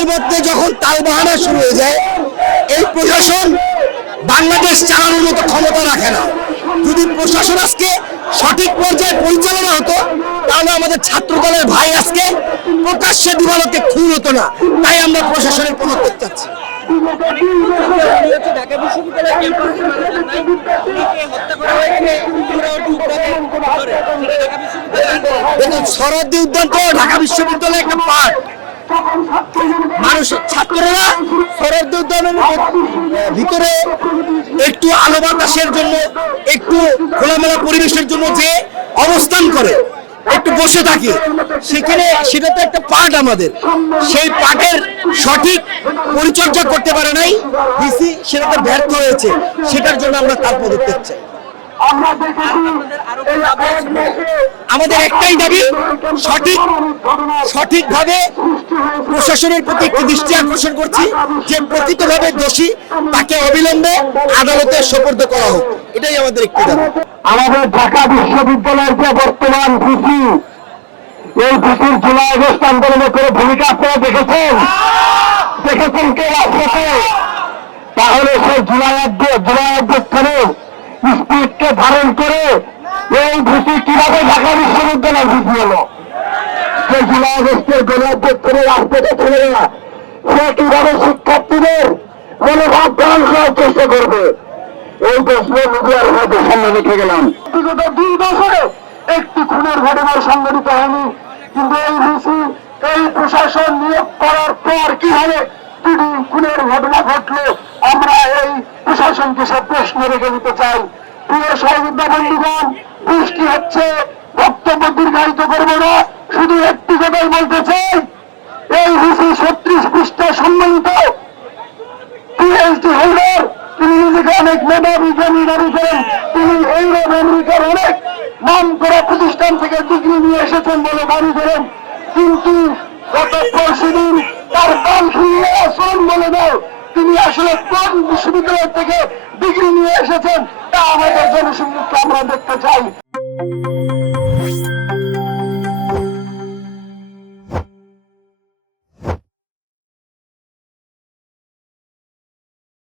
প্রশাসনের মধ্যে যখন তালবাহানা শুরু হয়ে যায়, এই প্রশাসন বাংলাদেশ চালানোর মতো ক্ষমতা রাখে না। যদি প্রশাসন আজকে সঠিক পর্যায়ে পরিচালনা হতো, তাহলে আমাদের ছাত্র দলের ভাই আজকে প্রকাশ্যে দিবালোকে খুন হতো না। তাই আমরা প্রশাসনের পদক্ষেপ চাচ্ছি। ঢাকা বিশ্ববিদ্যালয় ক্যাম্পাসে হত্যা করা হয়েছে। দেখুন, সরদ্দি উদ্যান তো ঢাকা বিশ্ববিদ্যালয়ের একটা পার্ট। মানুষ ছাত্ররা সরদ্দি উদ্যানের ভিতরে একটু আলো বাতাসের জন্য, একটু খোলামেলা পরিবেশের জন্য যে অবস্থান করে, একটু বসে থাকি, সেখানে সেটা তো একটা পার্ট আমাদের। সেই পার্টের সঠিক পরিচর্যা করতে পারে নাই ডিসি, সেটাতে ব্যর্থ হয়েছে। সেটার জন্য আমরা তার পদক্ষেপ চাই। আমাদের একটাই দাবি, সঠিকভাবে প্রশাসনের প্রতি একটি দৃষ্টি আকর্ষণ করছি যে প্রকৃতভাবে দোষী তাকে অবিলম্বে আদালতে সোপর্দ করা হোক। এটাই আমাদের একটি দাবি। আমাদের ঢাকা বিশ্ববিদ্যালয়ের যে বর্তমান ভিসি, এই ভিসির জুলাই আগস্ট আন্দোলনে করে ভূমিকা আপনারা দেখেছেন কে রাজপথে? তাহলে সেই জুলাই অভ্যুত্থানে স্পিরিটকে ধারণ করে এই ভিসি কিভাবে ঢাকা বিশ্ববিদ্যালয়ের ভিসি হলো? সে জুলাই আগস্টের গণ অভ্যুত্থানে রাজপথে চলে না, সে কিভাবে শিক্ষার্থীদের মনোভাব ধারণ করার চেষ্টা করবে? এই প্রশ্ন মিডিয়ার মধ্যে সামনে রেখে গেলাম। বিগত 2 বছরে একটি খুনের ঘটনা সংঘটিত হয়নি, কিন্তু এই ভিসি, এই প্রশাসন নিয়োগ করার পর কিভাবে 2টি খুনের ঘটনা ঘটলো, আমরা এই প্রশাসনকে সব প্রশ্ন রেখে দিতে চাই। প্রিয় সহযোদ্ধা বন্ধুগণ, বৃষ্টি হচ্ছে, বক্তব্য দীর্ঘায়িত করবো না, শুধু একটি কথাই বলতে চাই, এই ভিসি 36 পৃষ্ঠা সম্মানিত পিএইচডি হোল্ডার, তিনি নিজেকে অনেক মেধাবী জ্ঞানী দাবি করেন। তিনি ইউরোপ আমেরিকার অনেক নাম করা প্রতিষ্ঠান থেকে ডিগ্রি নিয়ে এসেছেন বলে দাবি করেন, কিন্তু গত পরশুদিন তার কান খুললে আসন বলে দাও তিনি আসলে কোন বিশ্ববিদ্যালয় থেকে ডিগ্রি নিয়ে এসেছেন তা আমাদের জনসংযোগকে আমরা দেখতে চাই।